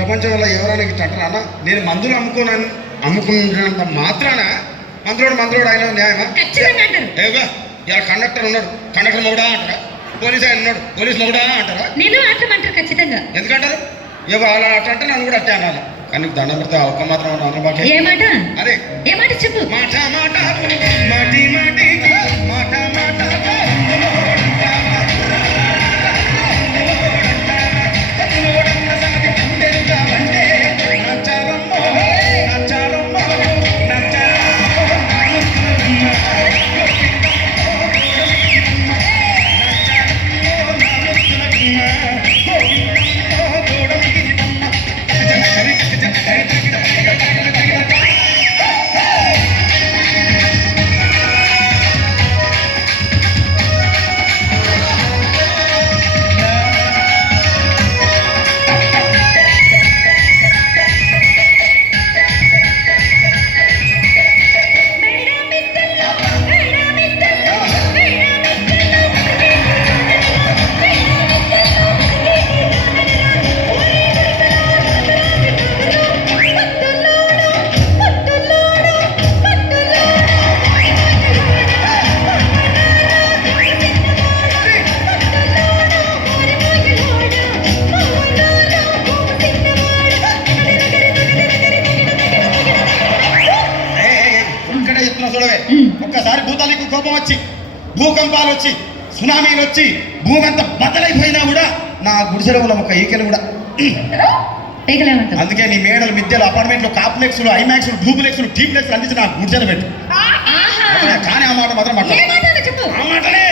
ప్రపంచంలో ఎవరైనా ఇట్లా అంటారా? నేను మందులు అమ్ముకున్నంత మాత్రాన మందులోడు ఆయన న్యాయమా? ఏగా ఇలా కండక్టర్ ఉన్నాడు, కండక్టర్ మొగుడా అంటారా? పోలీస్ ఆయన ఉన్నాడు, పోలీస్ మొగుడా అంటారా? ఖచ్చితంగా ఎందుకంటారు? ఏవో అలా అట్లా అంటే నన్ను కూడా అట్టే అనాలి. కానీ దండం పెడితే ఒక్క మాత్రం అన్నమాట. ఏ మాట? అదే ఏ మాట చెప్పు. మాట మాట మాటి మాటి మాట మాట ఒక్కసారి భూతాలకు కోపం వచ్చి, భూకంపాలు వచ్చి, సునామీలు వచ్చి, భూమి అంతా బద్దలైపోయినా కూడా నా గుడిసెలో ఉన్న ఒక ఈకెలు కూడా. అందుకే నీ మేడలు, మిద్దెలు, అపార్ట్మెంట్లు, కాంప్లెక్స్లు, ఐమాక్స్లు, డూప్లెక్స్లు, టీప్లెక్స్లు అందించి నా గుడిసెలు పెట్టు. కానీ ఆ మాట మాత్రం మాట్లాడు. ఆ మాటనే